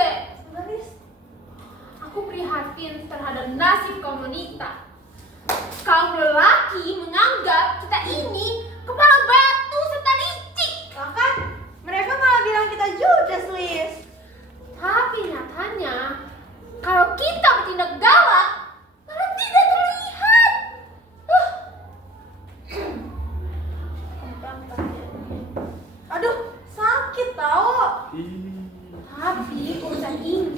bete. Aku prihatin terhadap nasib kaum wanita. Kaum lelaki menganggap kita ini kepala batu serta licik. Bahkan mereka malah bilang kita judes, Lis. Tapi nyatanya, kalau kita bertindak galak, malah tidak terlihat. Aduh, sakit tau. Tapi urusan ini,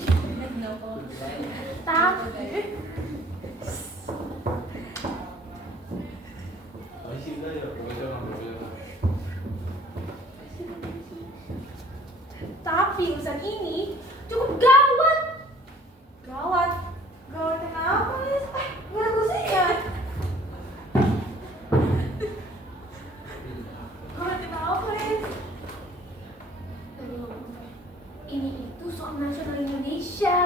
tapi urusan ini cukup gawat. Gawat. Gawat kenapa, Lis? Gimana kursinya? Gawat kenapa, Lis? Ini itu soal nasional Indonesia.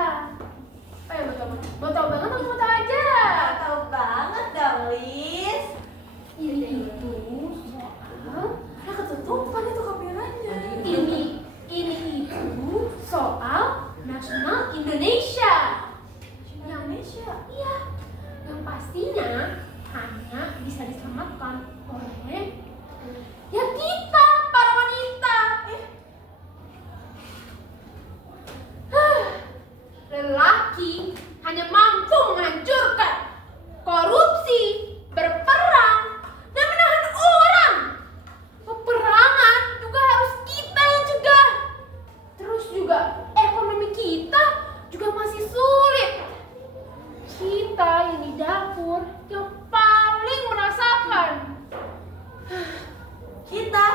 Ayo mau tahu banget atau mau tahu aja? Tahu banget dong, Lis. Ini itu soal Ketutupan itu kameranya. ini itu soal nasional Indonesia. Indonesia. Iya, yang pastinya hanya bisa diselamatkan oleh ya kita para wanita. Lelaki hanya mampu menghancurkan, korupsi, berperang, dan menahan orang. Peperangan juga harus kita yang cegah. Terus juga ekonomi kita juga masih sulit. Kita yang di dapur yang paling merasakan. Kita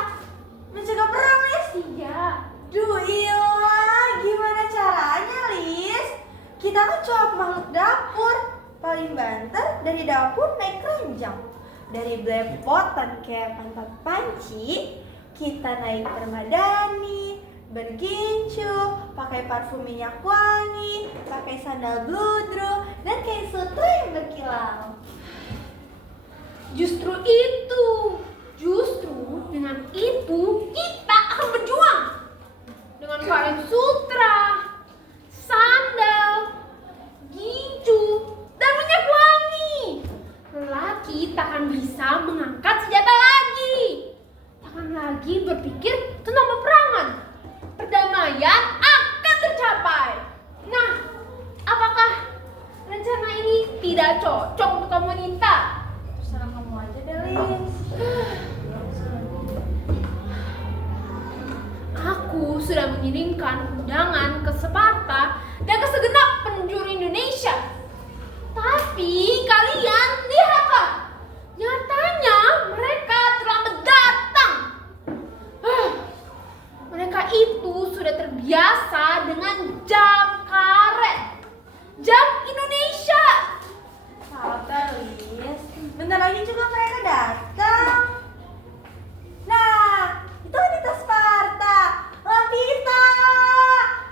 mencegah perang, Lis. Iya. Duh ilah, gimana caranya, Lis? Kita kan cuma makhluk dapur. Paling banter dari dapur naik keranjang. Dari belepotan kayak pantat panci, kita naik permadani, bergincu, pakai parfum minyak wangi, pakai sandal bludru, dan kain sutra yang berkilau. Justru dengan itu kita akan berjuang. Dengan kain sutra, sandal, gincu, dan minyak wangi. Lelaki takkan bisa mengangkat senjata lagi. Takkan lagi berpikir tentang peperangan. Perdamaian akan tercapai. Nah, apakah rencana ini tidak cocok untuk kamu wanita? Terserah kamu aja deh, Lis. Aku sudah mengirimkan undangan ke Sparta dan ke segenap penjuru Indonesia. Tapi kalian lihatlah, nyatanya mereka terlambat datang. Mereka itu sudah terbiasa dengan jam karet, jam Indonesia. Sabar, Lis. Bentar lagi juga mereka datang. Nah, itu wanita Sparta. Lapita.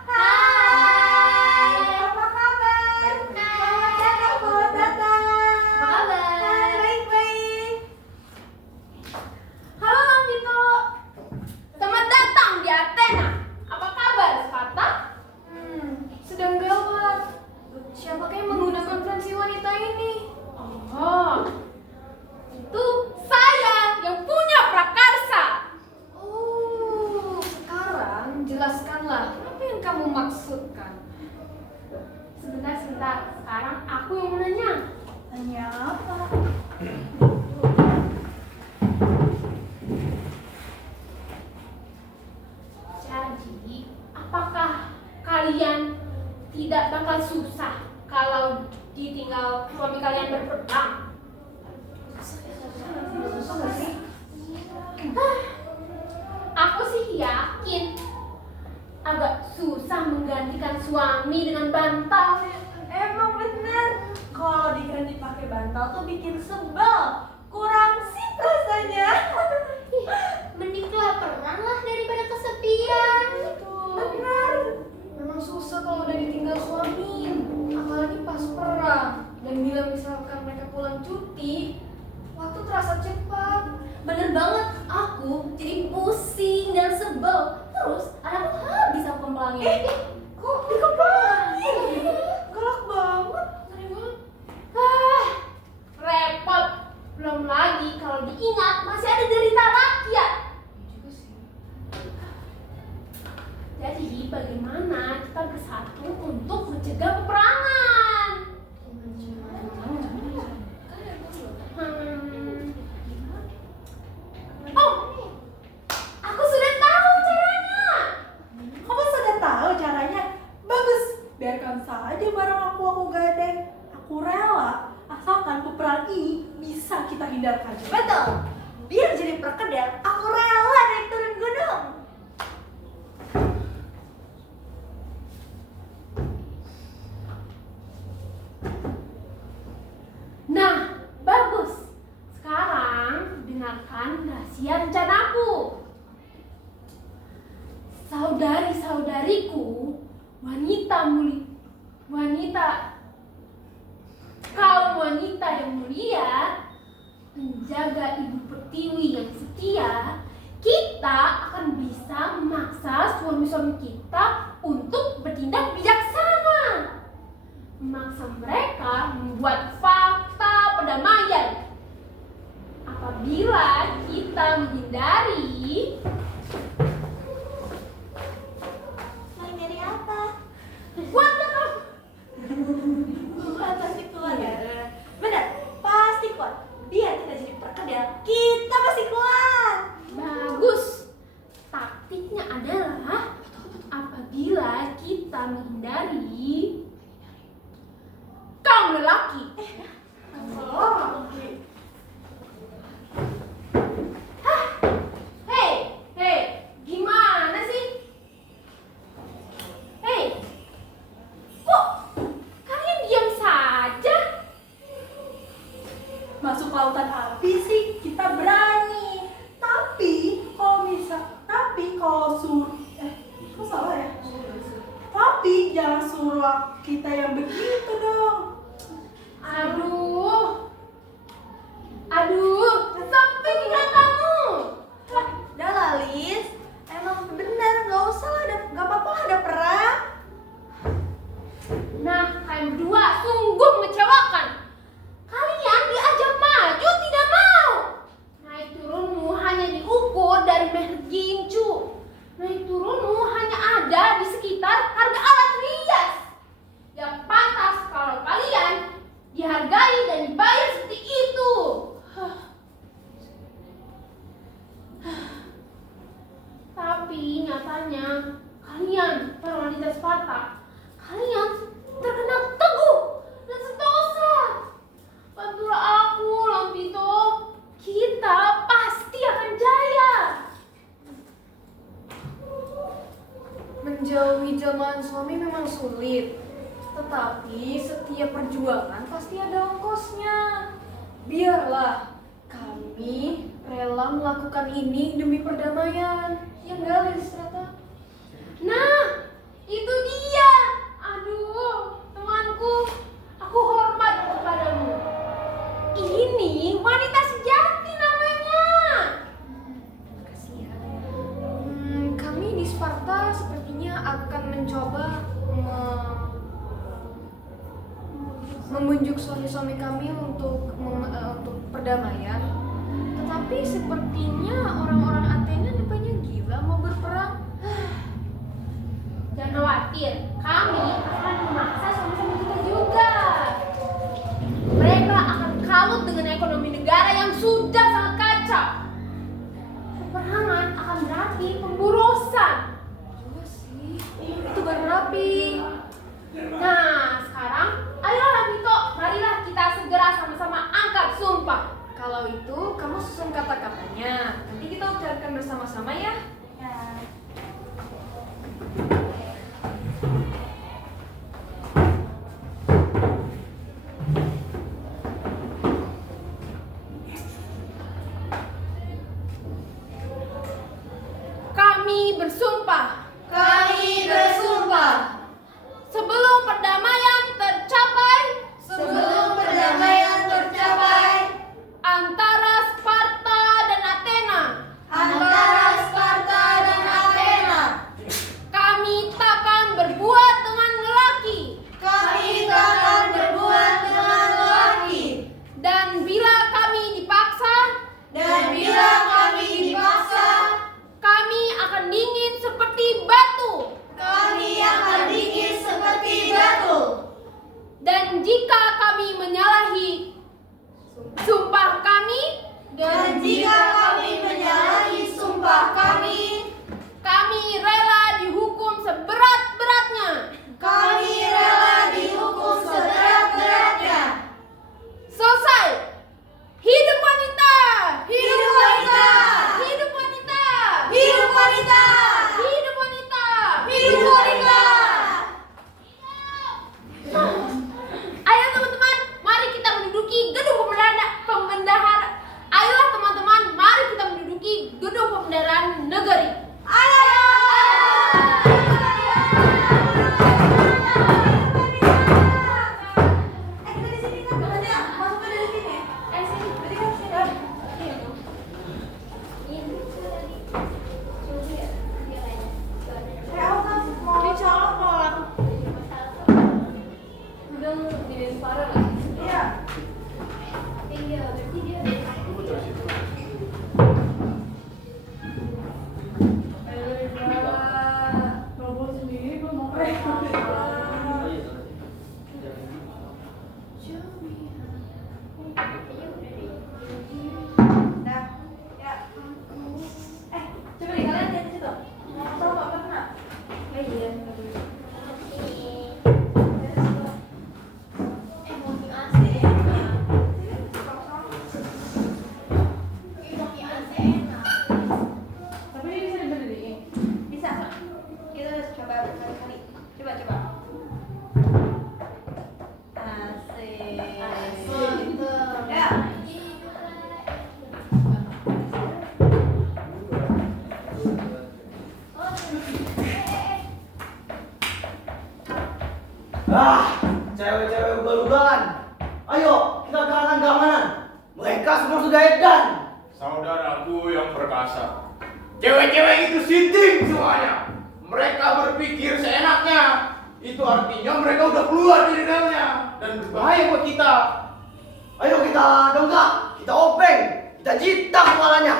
Hai. Apa kabar? Selamat datang, selamat datang. Apa kabar? Hai, baik-baik. Halo Lampito, selamat datang di Athena. Apa kabar Sparta? Sedang gawat. Siapakah yang menggunakan konferensi wanita ini? Oh, itu saya yang punya prakarsa. Oh, sekarang jelaskanlah apa yang kamu maksudkan. Sebentar. Sekarang aku yang menanya. Tanya apa? Jadi, apakah kalian tidak bakal susah kalau ditinggal suami kalian berperang? Aku sih yakin agak susah menggantikan suami dengan bantal. Emang bener, kalau diganti pakai bantal tuh bikin sebel, kurang sip rasanya. Mending kelaparan lah daripada kesepian. Bener. Memang susah kalau udah ditinggal suami, apalagi pas perang. Dan bila misalkan mereka pulang cuti, waktu terasa cepat. Bener banget, aku jadi pusing dan sebel. Terus anakku habis aku kempelangin. Kok Jadi bagaimana kita bersatu untuk mencegah peperangan? Oh, aku sudah tahu caranya. Kamu sudah tahu caranya? Bagus, biarkan saja barang aku gadeng. Aku rela, asalkan peperangan ini bisa kita hindarkan. Betul. Biar jadi perkedel, aku rela naik turun gunung. Nah, bagus. Sekarang dengarkan rahasia rencanaku. Saudari-saudariku, kaum wanita yang mulia, menjaga Ibu Pertiwi yang setia, kita akan bisa memaksa suami-suami kita untuk bertindak bijaksana. Memaksa mereka membuat fakta perdamaian. Apabila kita menghindari Dari apa? buat apa? Pasti kuat ya. Benar, pasti kuat. Biar kita jadi perkedel, kita pasti kuat. Bagus. Taktiknya adalah apabila kita menghindari kaum lelaki. Hei, gimana sih? Hei, kok kalian diam saja? Masuk lautan api sih kita berani. Kok salah ya? Tapi jangan suruh kita yang begitu dong. Aduh, sampai di kamu. Udah lah, Lis. Emang bener, nggak usah lah, nggak apa-apa lah ada perang. Nah, kalian berdua sungguh mengecewakan. Kalian diajak maju tidak mau. Naik turunmu hanya diukur dari merek gincu. Naik turunmu hanya ada di sekitar harga alat rias. Yang pantas kalau kalian dihargai dan dibayar seperti itu. Tapi nyatanya kalian para wanita Sparta, kalian terkena teguh dan sentosa. Bantulah aku, Lampito. Kita pasti akan jaya. Menjauhi jamahan suami memang sulit, tetapi setiap perjuangan pasti ada ongkosnya. Biarlah kami rela melakukan ini demi perdamaian. Ya enggak, Lis Rata? Nah, itu dia. Aduh, temanku, aku hormat kepadamu. Ini wanita sejati namanya. Makasih ya. Kami di Sparta sepertinya akan mencoba membujuk suami-suami kami untuk perdamaian. Tetapi sepertinya orang-orang Athena nampaknya gila mau berperang. Jangan khawatir, kami akan memaksa suami-suami kita juga. Mereka akan kalut dengan ekonomi negara yang sudah sangat kacau. Peperangan akan berarti pemborosan. Juga sih, itu baru rapi. Nah, sekarang ayolah Lampito, marilah kita segera sama-sama angkat sumpah. Kalau itu kamu susun kata-katanya. Nanti kita ucapkan bersama-sama ya. Kami iya. Tapi ini bisa diberdiriin. Bisa. Kita coba berkali-kali. Coba. Asik. Ya. Cewek-cewek ugal-ugalan. Ayo, kita ke kanan keamanan. Mereka semua sudah edan. Saudaraku yang perkasa, cewek-cewek itu sinting semuanya. Mereka berpikir seenaknya. Itu artinya mereka udah keluar dari dalamnya dan berbahaya buat kita. Ayo kita donggak, kita openg, kita jitak kepalanya.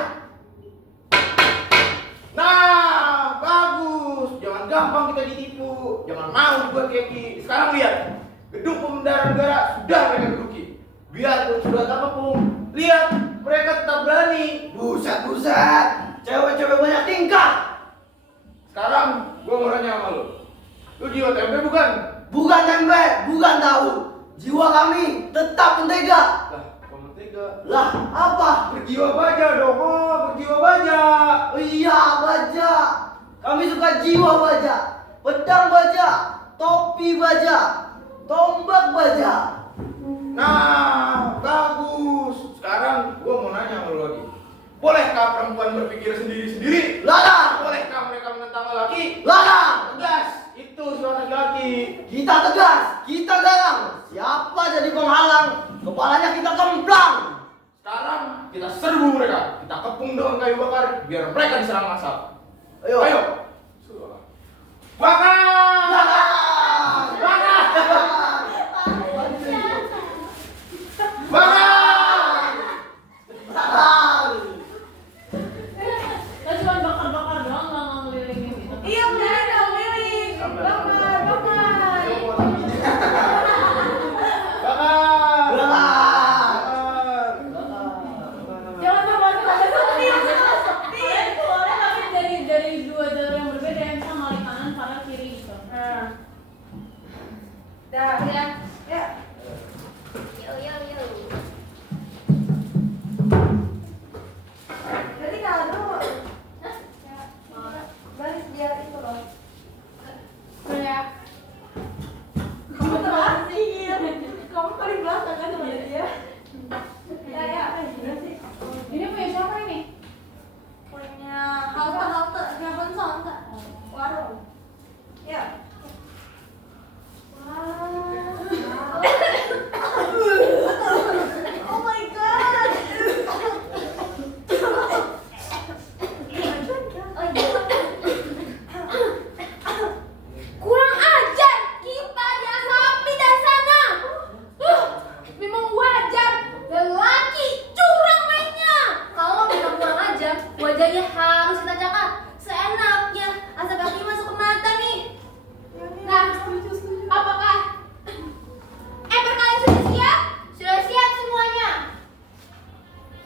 Nah, bagus. Jangan gampang kita ditipu. Jangan mau dibuat keki. Sekarang lihat, gedung pembendaharaan negara sudah mereka duduki. Biarpun sudah terkepung, lihat mereka tetap berani. Buset, cewek-cewek banyak tingkah. Sekarang gua mau nanya sama lu. Lu jiwa tempe bukan? Bukan tempe, bukan tahu. Jiwa kami tetap mentega. Lah, kok mentega? Lah, apa? Berjiwa baja dong, berjiwa baja. Iya, baja. Kami suka jiwa baja. Pedang baja, topi baja, tombak baja. Nah, bagus. Sekarang gua mau nanya sama lu lagi. Bolehkah perempuan berpikir sendiri-sendiri? Larang, Bolehkah mereka menentang lelaki? larang. Tegas, itu suara lelaki. Kita tegas, kita garang. Siapa jadi penghalang, kepalanya kita kemplang. Sekarang kita serbu mereka. Kita kepung dengan kayu bakar biar mereka diserang massa. Ayo. Ayo. Bakar! Bakar! Bakar! Bakar! Larang. Kan cuma bakar-bakar doang, nggak ngelilingin gitu. Iya, beneran dong, Lili. Bakar. Bakar! Bakar. Jangan sama-sama setir. Kalian keluarnya tapi dari dua jalur yang berbeda, yang bisa ngalih kanan, kanan, kiri gitu. Nah. Dah, ya. Ya. Berarti kalau dulu. Baris biar itu loh. Kamu terakhir. Kamu paling belakang kan sama dia. Ya. Ini punya siapa ini? Punya halte Heaven Sound warung. Ya. Oh my god. Kurang ajar, kita diasapi dari sana. Memang wajar, lelaki curang mainnya. Kalau memang kurang ajar, wajahnya harus kita cakap seenaknya. Asal kaki masuk ke mata nih. Nah, apakah ember kalian sudah siap? Sudah siap semuanya.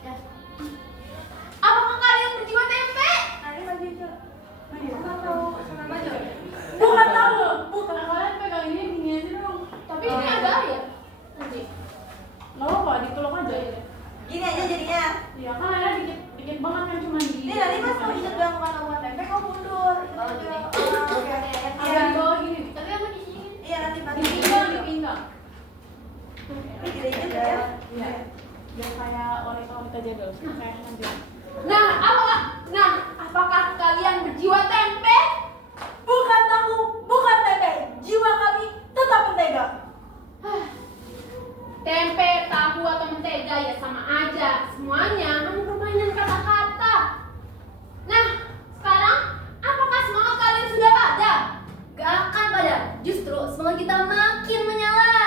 Ya. Apakah kalian berjiwa tempe? Nanti maju itu. Maju. Sama maju. Bukan tahu, bukan kalian pegang ini gini aja dong. Tapi ini ada ya. Nanti. Nggak apa-apa, ditolong aja ya. Gini aja jadinya. Ya kan ada dikit banget kan cuma di. Ini nanti pas kamu bisa bilang kemana buat tempe, kamu mundur. Oke. Agak di bawah gini. Tapi aku di sini. Iya nanti Di pasti. pinggang. Gini juga ya. Iya. Biar kayak wanita-wanita jadul. Kayak nanti. Nah, apakah kalian berjiwa tempe? Bukan tahu, bukan tempe. Jiwa kami tetap mentega. Tempe, tahu atau mentega ya sama aja. Semuanya hanya permainan kata-kata. Nah, sekarang apakah semangat kalian sudah padam? Gak akan pada, justru semangat kita makin menyala.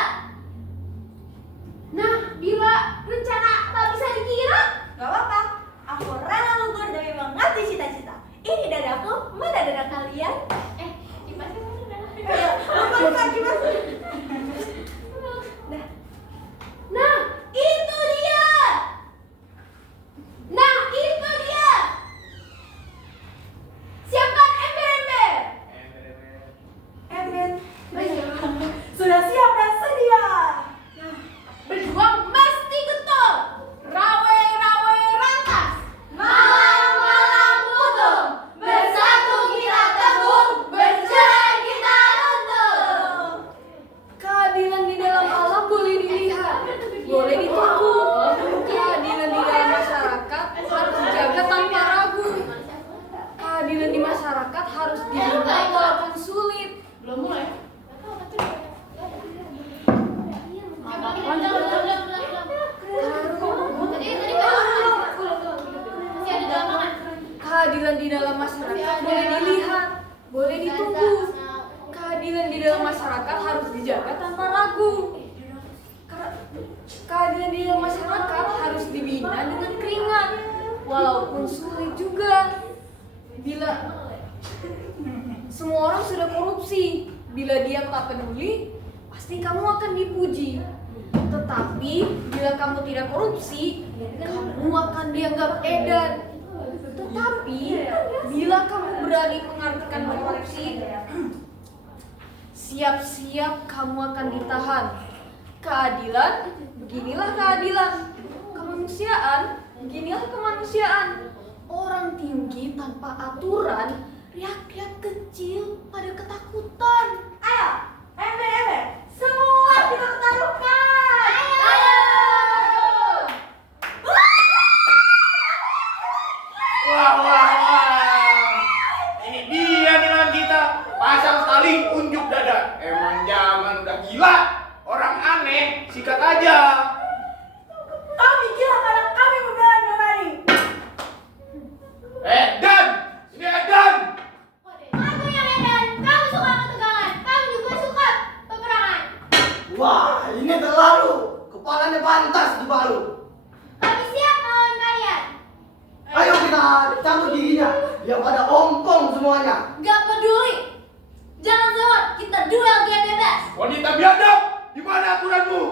Nah, bila rencana tak bisa dikira, Gak apa-apa. Aku masyarakat harus dijaga tanpa ragu. Keadilan di masyarakat harus dibina dengan keringat, walaupun sulit juga. Bila semua orang sudah korupsi, bila dia tak peduli, pasti kamu akan dipuji. Tetapi bila kamu tidak korupsi, kamu akan dianggap edan. Tetapi bila kamu berani mengartikan korupsi, siap-siap kamu akan ditahan. Keadilan, beginilah keadilan. Kemanusiaan, beginilah kemanusiaan. Orang tinggi tanpa aturan, rakyat kecil pada ketakutan. Ayo, ember-ember, semua kita taruhkan. Wah. Ini dia nih lawan kita. Pasang tali, unjuk dada. Emang zaman udah gila. Orang aneh, sikat aja. Kami gila karena kami membela nurani. Dan! Ini Dan! Aku yang edan, kamu suka ketegangan, kamu juga suka peperangan. Wah, ini terlalu. Kepalanya pantas dibalut. Kami siap melawan kalian. Ayo kita cabut giginya. Biar pada ompong semuanya. Gak peduli. Jangan lewat, kita duel dia bebas. Wanita biadab, di mana aturanmu?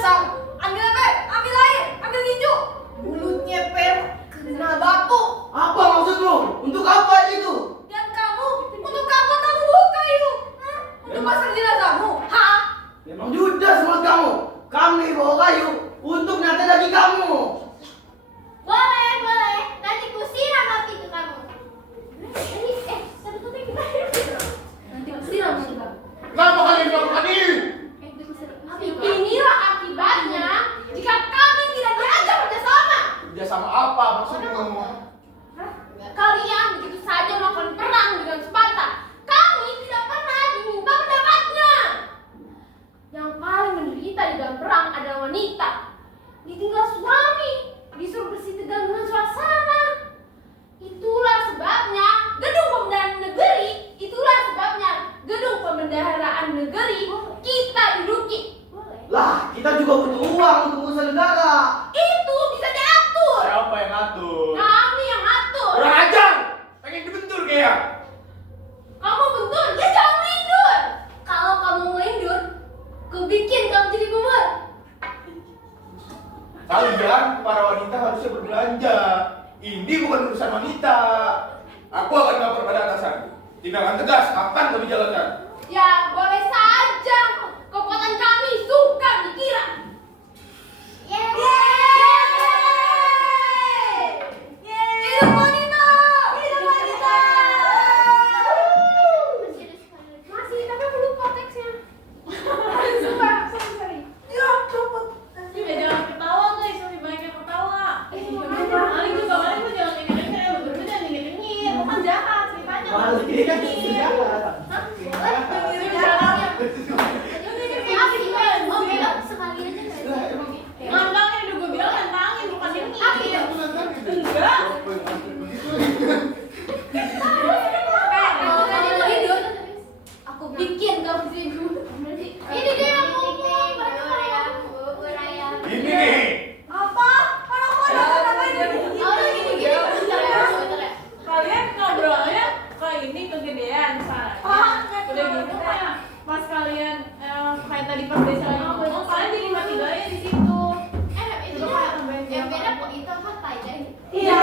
Sam, ambil ember, ambil air, ambil tinju. Mulutnya per kena batu. Apa maksudmu? Untuk apa itu? Dan kamu, untuk apa kamu buka itu? Untuk pasang jenazahmu? Hah? Memang judes mulut kamu. Kami bawa kayu untuk nyate daging kamu. Boleh. Nanti kusiram api ke kamu. Satu kita. Nanti kusiram juga. Kenapa kalian melakukan ini? Inilah akibatnya jika kami tidak diajak bersama. Kerjasama apa maksudmu? Kalian begitu saja melakukan perang dengan Sparta. Kami tidak pernah diminta pendapatnya. Yang paling menderita di dalam perang adalah wanita. Ditinggal suami, disuruh bersih tegang dengan suasana. Itulah sebabnya gedung pembendaharaan negeri kita duduki. Lah, kita juga butuh uang untuk urusan negara. Itu bisa diatur. Siapa yang ngatur? Kami yang atur. Orang ajar! Pengen dibentur kayak. Kamu bentur, ya jangan melindur. Kalau kamu melindur, kubikin kamu jadi bubur. Kalian para wanita harusnya berbelanja. Ini bukan urusan wanita. Aku akan lapor pada atasan. Tindakan tegas akan kami jalankan. Ya boleh saja. Kekuatan kami suka dikira. Hidup wanita! Hidup wanita! Masih, tapi aku lupa teksnya. Sorry. Ya, cepet. Jangan ketawa guys, masih banyak yang ketawa. Paling juga paling tuh jangan dingin-dingin, ya bener jangan dingin-dingin. Lu kan jahat ceritanya. Malah ini kan sejarah. Hah? Dengerin jahatnya. Sekali aja. Ngantangin udah gue bilang ngantangin bukan dingin. Api ya? Enggak. Kalau kalian melindur, aku bikin kamu tidur. Ini dia yang ngomong. Bubur ayam. Ini nih. Apa? Kalau aku ada apa ini? Oh, gini-gini. Bentar ya. Kalian ngobrolnya kayak ini kegedean saya. Udah gitu kayak pas kalian kayak tadi pas desa ngomong kalian jadi mati gaya di situ. Itu yang beda kok itu apa Thailand? Iya.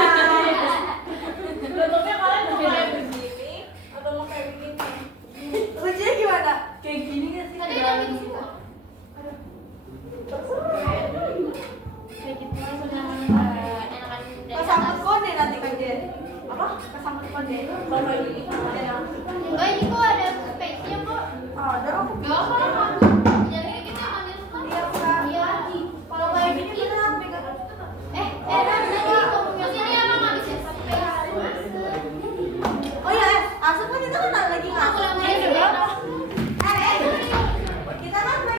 Bentuknya kalian mau kayak begini atau mau kayak begini? Lucunya gimana? Kayak gini kan sih? Tadi ada di situ. Kayak gitu maksudnya Enakan dari Pasang atas. kode nanti kerja. apa? Kesama kode baru gini ada yang Oh, ini kok ada speknya kok. Ada aku. Gak apa-apa. Jadi kita ambil sekali. Iya, Kak. Iya. Kalau kayak gini kita pegang. Nanti ke sini emang ngabisin space. Oh iya, asap kan itu kan lagi ngatur.